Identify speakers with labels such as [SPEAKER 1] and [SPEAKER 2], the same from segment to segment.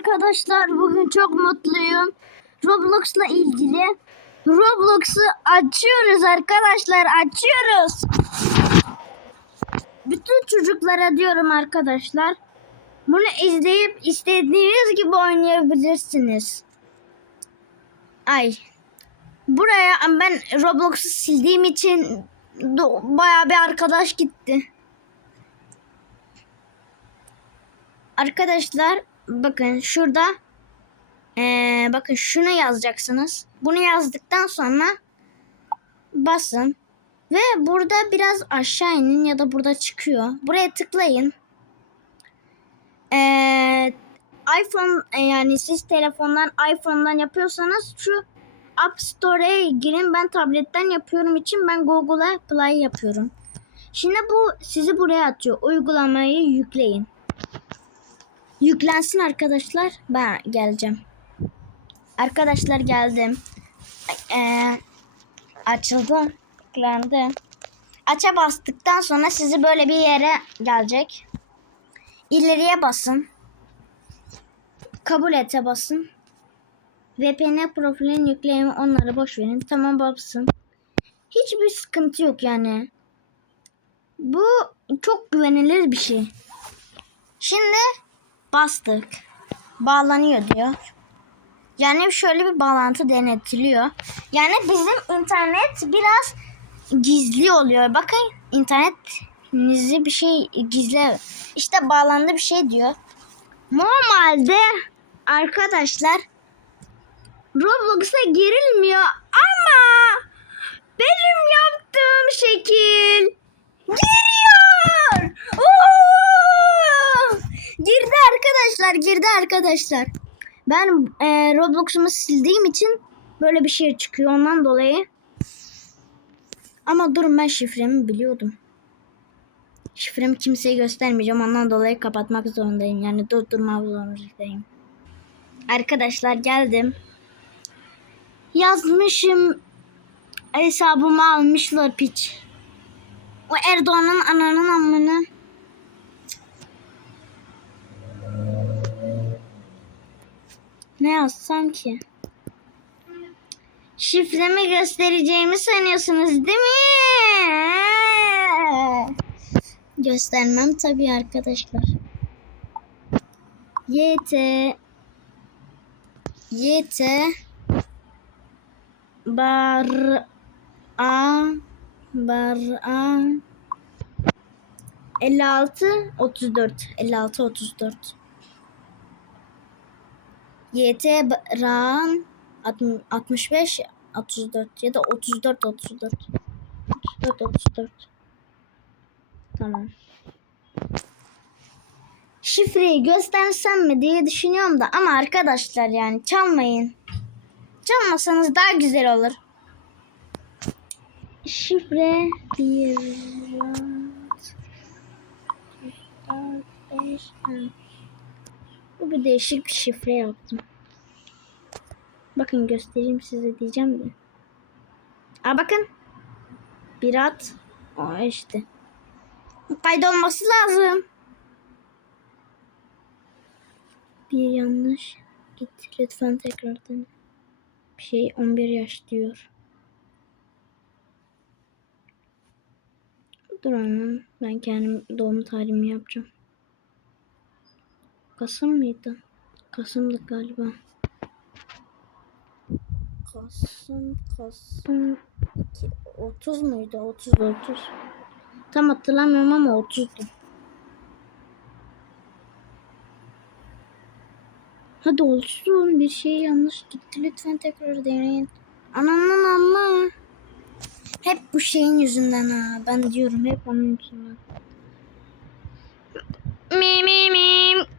[SPEAKER 1] arkadaşlar. Bugün çok mutluyum. Roblox'la ilgili. Roblox'u açıyoruz arkadaşlar. Açıyoruz. Bütün çocuklara diyorum arkadaşlar. Bunu izleyip istediğiniz gibi oynayabilirsiniz. Ay. Buraya ben Roblox'u sildiğim için bayağı bir arkadaş gitti. Arkadaşlar bakın şurada eee, bakın şunu yazacaksınız. Bunu yazdıktan sonra basın ve burada biraz aşağı inin ya da burada çıkıyor. Buraya tıklayın. Eee, iPhone e, yani siz telefondan iPhone'dan yapıyorsanız şu App Store'a girin. Ben tabletten yapıyorum için ben Google'a Play yapıyorum. Şimdi bu sizi buraya atıyor. Uygulamayı yükleyin. Yüklensin arkadaşlar. Ben geleceğim. Arkadaşlar geldim. Ee, açıldı. Yüklendi. Aça bastıktan sonra sizi böyle bir yere gelecek. İleriye basın. Kabul ete basın. VPN profilin yükleyimi onları boş verin. Tamam basın. Hiçbir sıkıntı yok yani. Bu çok güvenilir bir şey. Şimdi bastık. Bağlanıyor diyor. Yani şöyle bir bağlantı denetiliyor. Yani bizim internet biraz gizli oluyor. Bakın internetinizi bir şey gizli. İşte bağlandı bir şey diyor. Normalde arkadaşlar Roblox'a girilmiyor ama benim yaptığım şekil giriyor. Oo! Girdi arkadaşlar, girdi arkadaşlar. Ben e, Roblox'umu sildiğim için böyle bir şey çıkıyor ondan dolayı. Ama durun ben şifremi biliyordum. Şifremi kimseye göstermeyeceğim ondan dolayı kapatmak zorundayım. Yani durdurmak zorundayım. Arkadaşlar geldim. Yazmışım hesabımı almışlar piç. O Erdoğan'ın ananın amını. Ne yazsam ki? Şifremi göstereceğimi sanıyorsunuz değil mi? Göstermem tabii arkadaşlar. YT YT Bar A Bar A 56 34 56 34 YT Ran 65 34 ya da 34 34 34 34 Tamam. Şifreyi göstersem mi diye düşünüyorum da ama arkadaşlar yani çalmayın. Çalmasanız daha güzel olur. Şifre 1 Bu bir değişik bir şifre yaptım. Bakın göstereyim size diyeceğim de. Aa bakın. Bir at. Aa işte. Kaydolması lazım. Bir yanlış. Git lütfen tekrardan. Bir şey 11 yaş diyor. Dur anam. Ben kendim doğum tarihimi yapacağım. Kasım mıydı? Kasım'dı galiba. Kasım, Kasım 2, 30 muydu? 30, 30. Tam hatırlamıyorum ama 30'du. Hadi olsun bir şey yanlış gitti lütfen tekrar deneyin. Ananın amma. Hep bu şeyin yüzünden ha. Ben diyorum hep onun yüzünden.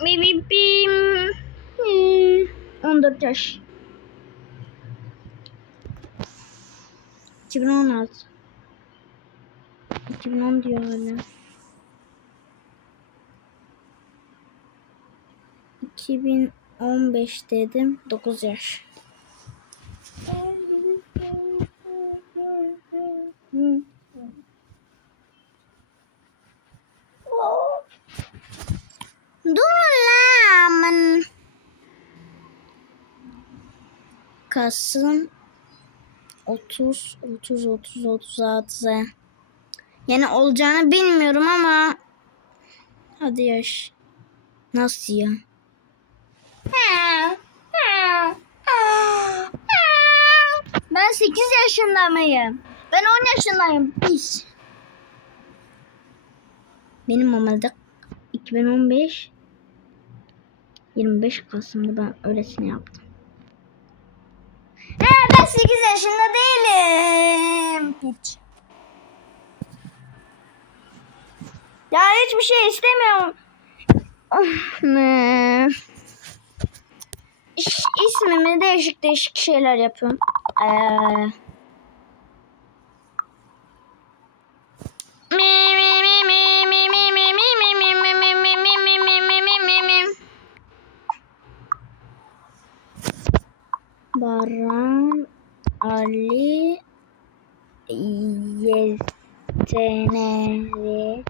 [SPEAKER 1] Mi bim. Hmm, 14 yaş. 2016. 2010 diyor hala. 2015 dedim. 9 yaş. Durun lan. Kasım 30 30 30 36 yani olacağını bilmiyorum ama hadi yaş. Nasıl ya? Ben 8 yaşında mıyım? Ben 10 yaşındayım. Biz benim normalde 2015 25 Kasım'da ben öylesine yaptım. He ben 8 yaşında değilim. Hiç. Ya hiçbir şey istemiyorum. Oh, ne? İş, ismimi değişik değişik şeyler yapıyorum. Ee, mi mali yeteneği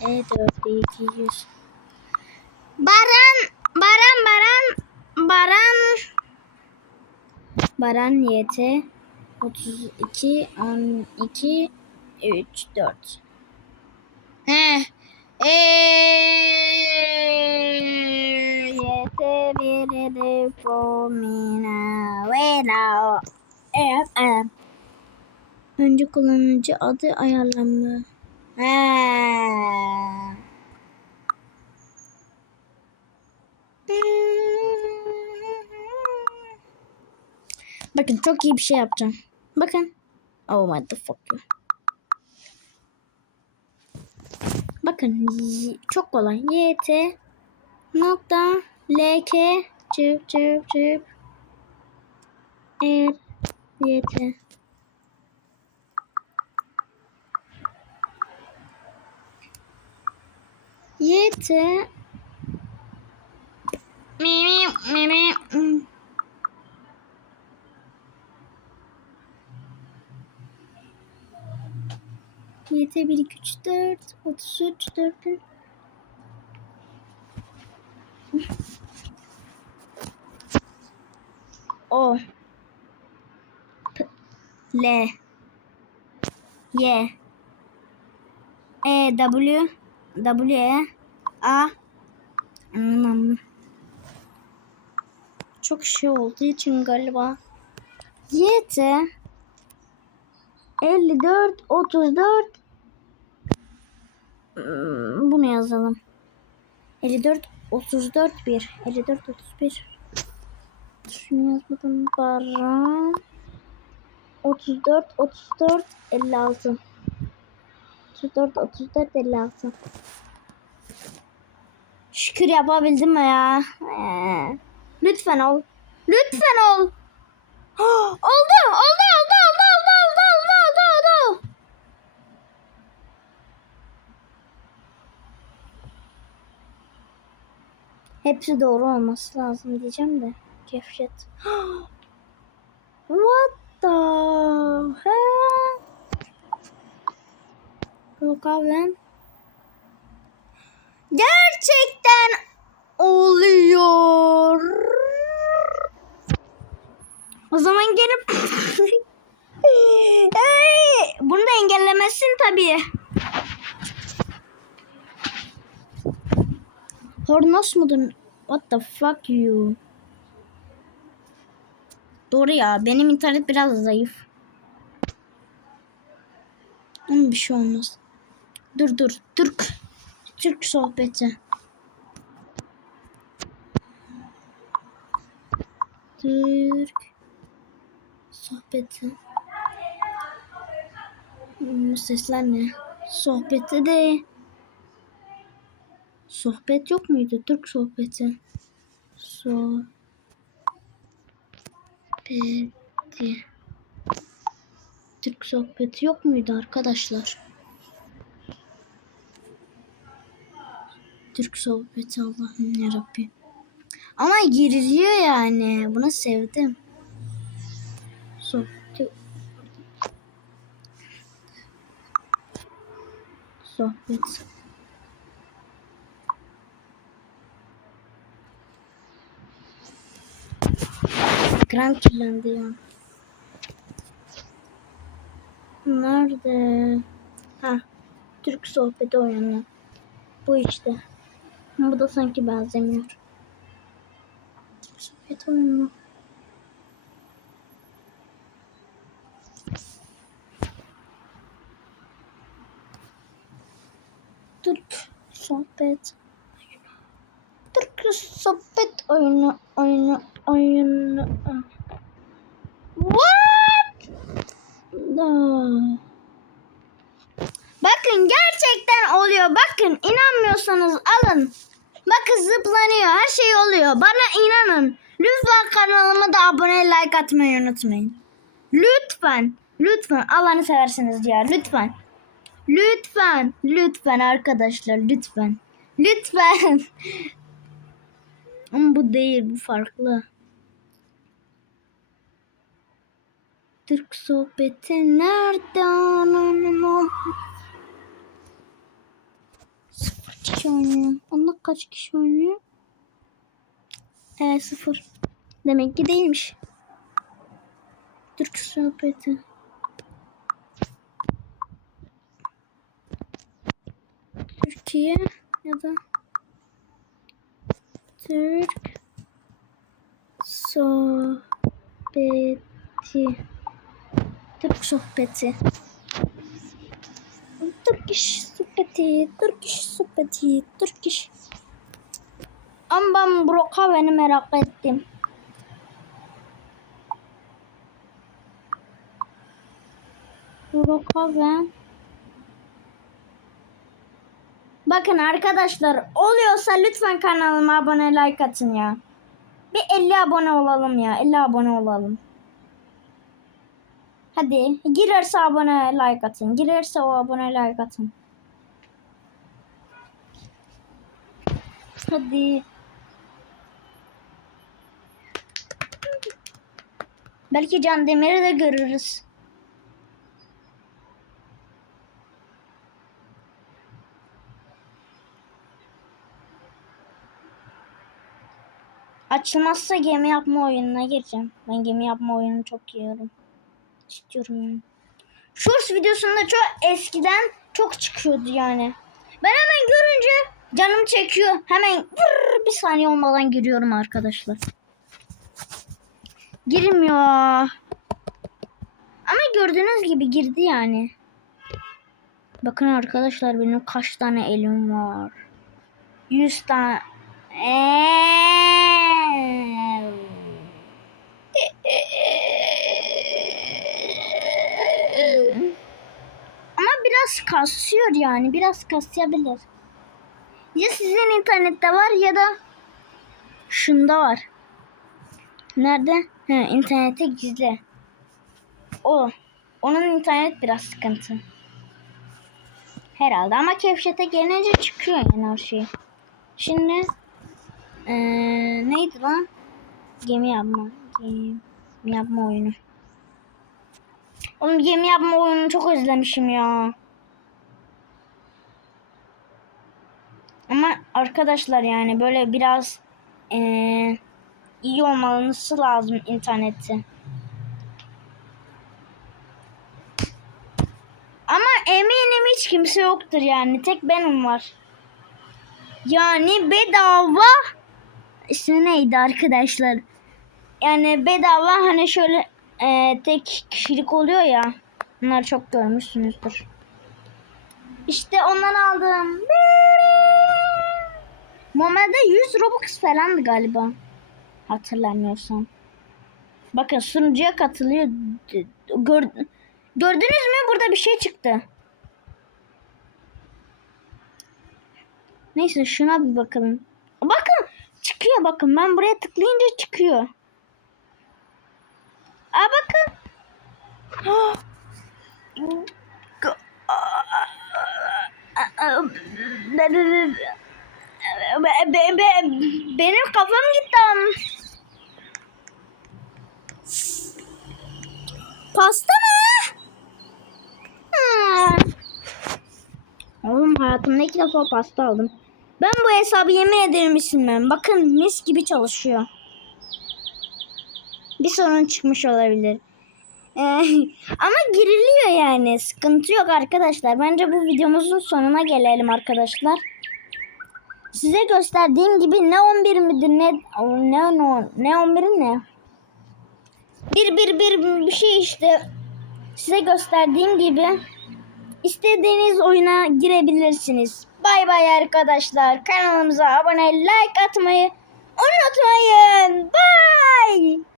[SPEAKER 1] e 4 200 Baran Baran Baran. Baran Baran YT 32 12 3 4 He Eee, yete bir de pomina, bueno vela. FM. Önce kullanıcı adı ayarlama. He. Bakın çok iyi bir şey yapacağım. Bakın. Oh what the fuck. Bakın çok kolay. YT nokta LK çıp çıp çıp R niyeti. Yeti. Mimi mimi. YT 1 2 3 4 33 4 O oh. L. Y. E W. W E. A. Anlamam. Çok şey olduğu için galiba. Y T. 54 34 Hmm, bunu yazalım. 54 34 1 54 31 şunu yazmadım. Baran 34 34 56 34 34 56 Şükür yapabildim mi ya? Ee, lütfen ol. Lütfen ol. oldu, oldu, oldu, oldu, oldu, oldu, oldu, oldu, oldu. Hepsi doğru olması lazım diyeceğim de. Kefret. What the hell? Yok abi. Gerçekten oluyor. O zaman gelip bunu da engellemezsin tabii. Hornos mudur? What the fuck you? Doğru ya. Benim internet biraz zayıf. Ama bir şey olmaz. Dur dur. Türk. Türk sohbeti. Türk sohbeti. Hmm, Bu sesler ne? Sohbeti de Sohbet yok muydu? Türk sohbeti. Sohbeti. Türk sohbeti yok muydu arkadaşlar? Türk sohbeti Allah'ım yarabbi. Ama giriliyor yani. Buna sevdim. Sohbeti. Sohbet. Ekran kirlendi ya. Nerede? Ha. Türk sohbeti oyunu. Bu işte. Bu da sanki benzemiyor. Türk sohbeti oyunu. Türk sohbet. Türk sohbet oyunu oyunu oyunu. What? Da. Bakın gerçekten oluyor. Bakın inanmıyorsanız alın. Bakın zıplanıyor. Her şey oluyor. Bana inanın. Lütfen kanalıma da abone like atmayı unutmayın. Lütfen. Lütfen. Allah'ını seversiniz ya. Lütfen. Lütfen. Lütfen arkadaşlar. Lütfen. Lütfen. Ama bu değil. Bu farklı. Türk sohbeti nerede? Ananın Sıfır kişi oynuyor. Onda kaç kişi oynuyor? Ee, sıfır. Demek ki değilmiş. Türk sohbeti. Türkiye ya da Türk sohbeti. Türk sohbeti. Turkish sohbeti, Turkish sohbeti, Turkish. Ama ben Brookhaven'i merak ettim. Brookhaven. Bakın arkadaşlar oluyorsa lütfen kanalıma abone like atın ya. Bir 50 abone olalım ya. 50 abone olalım. Hadi girerse abone like atın. Girerse o abone like atın. Hadi. Belki Can Demir'i de görürüz. Açılmazsa gemi yapma oyununa gireceğim. Ben gemi yapma oyununu çok yiyorum. İstiyorum. Shorts videosunda çok eskiden çok çıkıyordu yani. Ben hemen görünce canım çekiyor. Hemen vır, bir saniye olmadan giriyorum arkadaşlar. Girmiyor. Ama gördüğünüz gibi girdi yani. Bakın arkadaşlar benim kaç tane elim var. 100 tane. Ama biraz kasıyor yani. Biraz kasabilir. Ya sizin internette var ya da şunda var. Nerede? He, internete gizli. O. Onun internet biraz sıkıntı. Herhalde ama kevşete gelince çıkıyor yani her şey. Şimdi ee, neydi lan? Gemi yapma. Gemi yapma oyunu. Oğlum gemi yapma oyununu çok özlemişim ya. Ama arkadaşlar yani böyle biraz ee, iyi olmanız lazım interneti. Ama eminim hiç kimse yoktur yani. Tek benim var. Yani bedava ismi neydi arkadaşlar? Yani bedava hani şöyle e, tek kişilik oluyor ya. Bunları çok görmüşsünüzdür. İşte ondan aldım. Normalde 100 Robux falandı galiba. Hatırlamıyorsam. Bakın sunucuya katılıyor. Gör, gördünüz mü? Burada bir şey çıktı. Neyse şuna bir bakalım. Bakın çıkıyor bakın. Ben buraya tıklayınca çıkıyor. Aa bakın. Benim kafam gitti. Pasta mı? Hmm. Oğlum ilk defa pasta aldım. Ben bu hesabı yemin ederim isimlerim. Bakın mis gibi çalışıyor. bir sorun çıkmış olabilir. Ee, ama giriliyor yani. Sıkıntı yok arkadaşlar. Bence bu videomuzun sonuna gelelim arkadaşlar. Size gösterdiğim gibi ne 11 midir ne ne ne, ne 11 ne? Bir bir bir bir şey işte. Size gösterdiğim gibi istediğiniz oyuna girebilirsiniz. Bay bay arkadaşlar. Kanalımıza abone, like atmayı unutmayın. Bye.